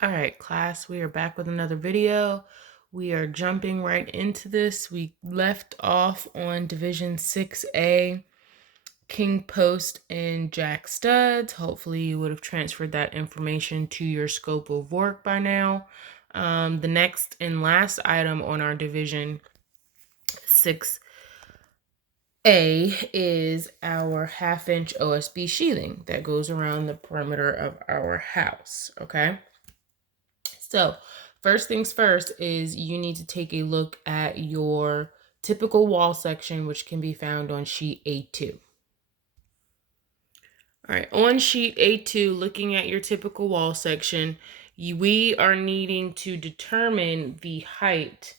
All right, class, we are back with another video. We are jumping right into this. We left off on Division 6A, King Post and Jack Studs. Hopefully you would have transferred that information to your scope of work by now. The next and last item on our Division 6A is our 1/2-inch OSB sheathing that goes around the perimeter of our house, okay? So first things first is you need to take a look at your typical wall section, which can be found on sheet A2. All right, on sheet A2, looking at your typical wall section, we are needing to determine the height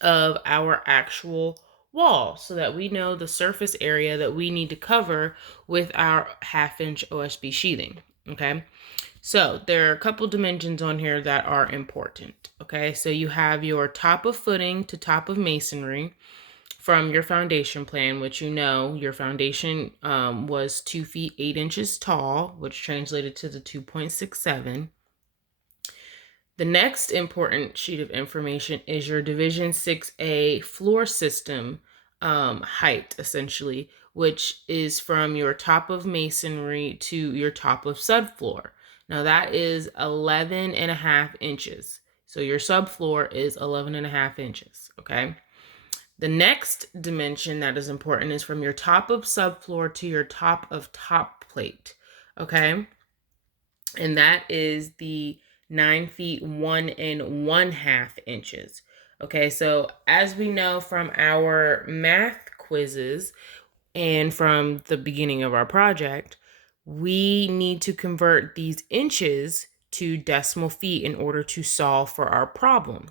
of our actual wall so that we know the surface area that we need to cover with our 1/2-inch OSB sheathing, okay? So there are a couple dimensions on here that are important, okay? So you have your top of footing to top of masonry from your foundation plan, which you know your foundation was 2 feet 8 inches tall, which translated to the 2.67. The next important sheet of information is your Division 6A floor system height, essentially, which is from your top of masonry to your top of subfloor. Now that is 11.5 inches. So your subfloor is 11.5 inches, okay? The next dimension that is important is from your top of subfloor to your top of top plate, okay? And that is the 9 feet 1 1/2 inches. Okay, so as we know from our math quizzes and from the beginning of our project, we need to convert these inches to decimal feet in order to solve for our problem.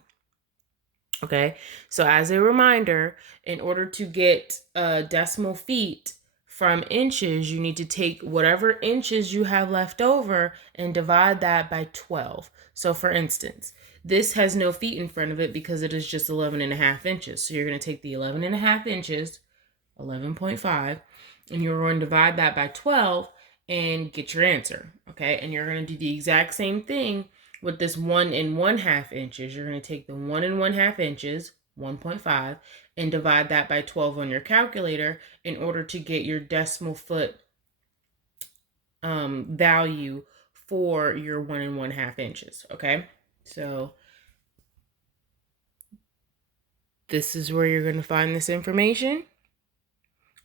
Okay, so as a reminder, in order to get decimal feet from inches, you need to take whatever inches you have left over and divide that by 12. So for instance, this has no feet in front of it because it is just 11.5 inches. So you're going to take the 11.5 inches, 11.5, and you're going to divide that by 12 and get your answer. Okay, and you're going to do the exact same thing with this 1 1/2 inches. You're going to take the 1 1/2 inches, 1.5, and divide that by 12 on your calculator in order to get your decimal foot value for your 1 1/2 inches. Okay, so this is where you're going to find this information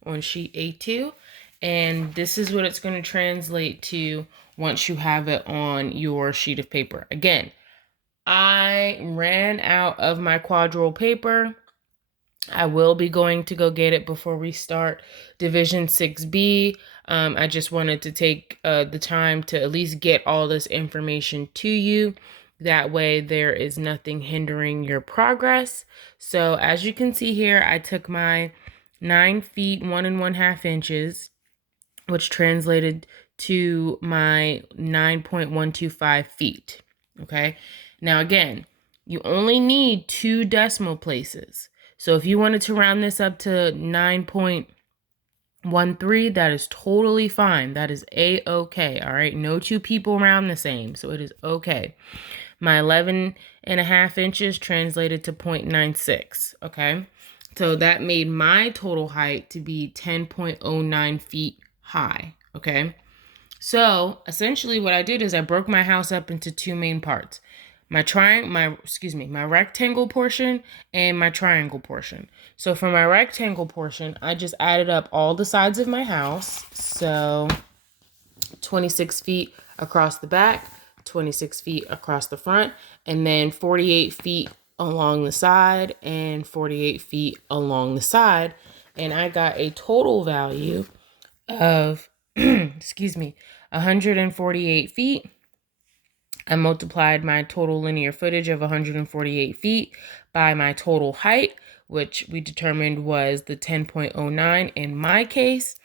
on sheet A2. And this is what it's going to translate to once you have it on your sheet of paper. Again, I ran out of my quadroll paper. I will be going to go get it before we start Division 6B. I just wanted to take the time to at least get all this information to you. That way there is nothing hindering your progress. So as you can see here, I took my 9 feet 1 1/2 inches, which translated to my 9.125 feet. Okay. Now, again, you only need 2 decimal places. So if you wanted to round this up to 9.13, that is totally fine. That is a-okay. All right. No 2 people round the same. So it is okay. My 11.5 inches translated to 0.96. Okay. So that made my total height to be 10.09 feet high. Okay. So essentially what I did is I broke my house up into 2 main parts. My rectangle portion and my triangle portion. So for my rectangle portion, I just added up all the sides of my house. So 26 feet across the back, 26 feet across the front, and then 48 feet along the side and 48 feet along the side. And I got a total value of, 148 feet. I multiplied my total linear footage of 148 feet by my total height, which we determined was the 10.09 in my case,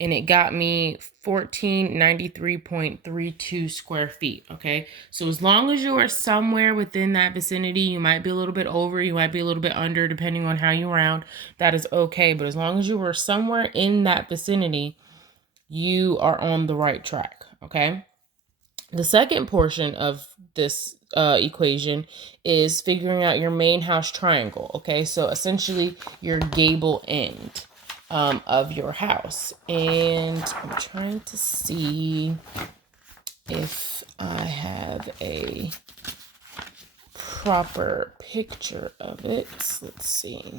and it got me 1493.32 square feet, okay? So as long as you are somewhere within that vicinity, you might be a little bit over, you might be a little bit under, depending on how you round, that is okay. But as long as you are somewhere in that vicinity, you are on the right track, okay? The second portion of this equation is figuring out your main house triangle. Okay, so essentially your gable end of your house. And I'm trying to see if I have a proper picture of it. Let's see.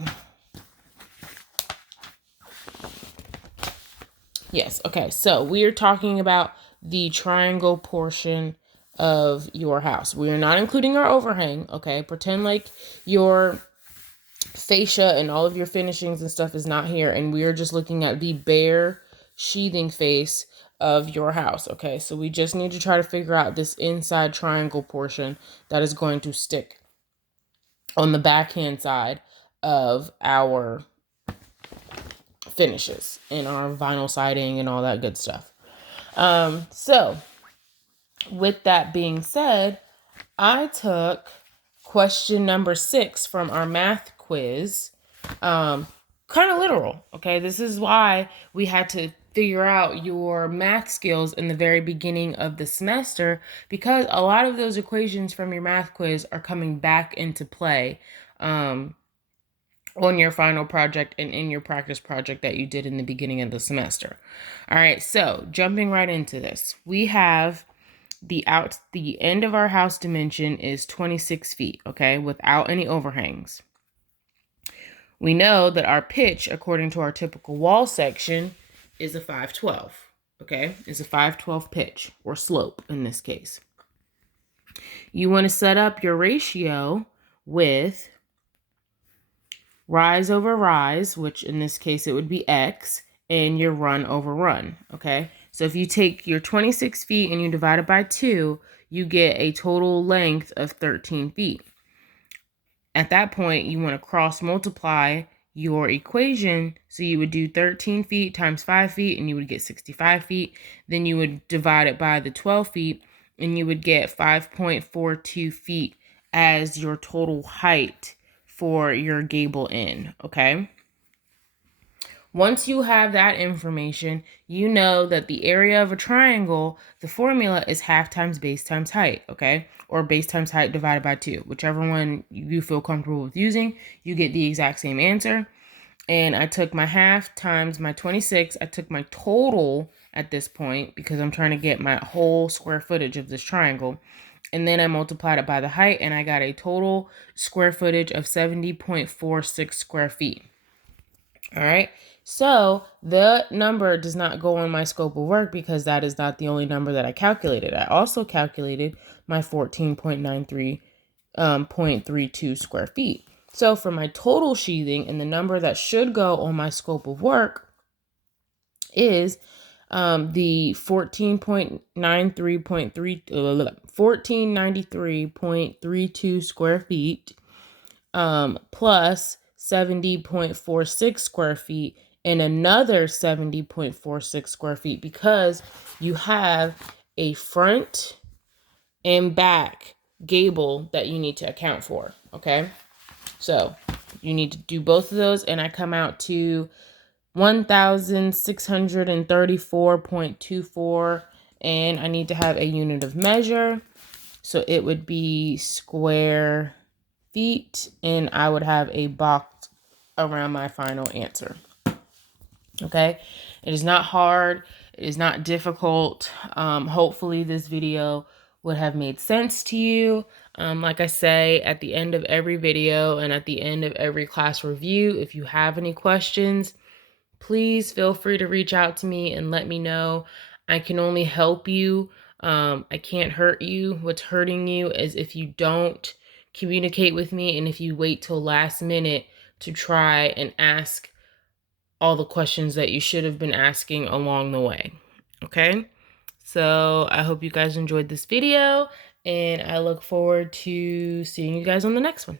Yes, okay, so we are talking about the triangle portion of your house. We are not including our overhang, okay? Pretend like your fascia and all of your finishings and stuff is not here, and we are just looking at the bare sheathing face of your house, okay? So we just need to try to figure out this inside triangle portion that is going to stick on the backhand side of our finishes and our vinyl siding and all that good stuff. So with that being said, I took question number 6 from our math quiz, kind of literal. Okay, this is why we had to figure out your math skills in the very beginning of the semester, because a lot of those equations from your math quiz are coming back into play on your final project and in your practice project that you did in the beginning of the semester. All right, so jumping right into this, we have the end of our house dimension is 26 feet, okay, without any overhangs. We know that our pitch, according to our typical wall section, is a 512, okay, is a 512 pitch, or slope in this case. You want to set up your ratio with rise over rise, which in this case it would be X, and your run over run, okay? So if you take your 26 feet and you divide it by 2, you get a total length of 13 feet. At that point, you want to cross multiply your equation. So you would do 13 feet times 5 feet, and you would get 65 feet. Then you would divide it by the 12 feet, and you would get 5.42 feet as your total height for your gable end, okay? Once you have that information, you know that the area of a triangle, the formula is half times base times height, okay? Or base times height divided by 2. Whichever one you feel comfortable with using, you get the exact same answer. And I took my half times my 26. I took my total at this point because I'm trying to get my whole square footage of this triangle. And then I multiplied it by the height, and I got a total square footage of 70.46 square feet. All right. So the number does not go on my scope of work because that is not the only number that I calculated. I also calculated my 14.93.32 square feet. So for my total sheathing, and the number that should go on my scope of work is the 1493.32 square feet plus 70.46 square feet and another 70.46 square feet, because you have a front and back gable that you need to account for, okay? So you need to do both of those, and I come out to 1,634.24, and I need to have a unit of measure. So it would be square feet, and I would have a box around my final answer. Okay, it is not hard. It is not difficult. Hopefully this video would have made sense to you. Like I say, at the end of every video and at the end of every class review, if you have any questions, please feel free to reach out to me and let me know. I can only help you. I can't hurt you. What's hurting you is if you don't communicate with me and if you wait till last minute to try and ask all the questions that you should have been asking along the way. Okay? So I hope you guys enjoyed this video, and I look forward to seeing you guys on the next one.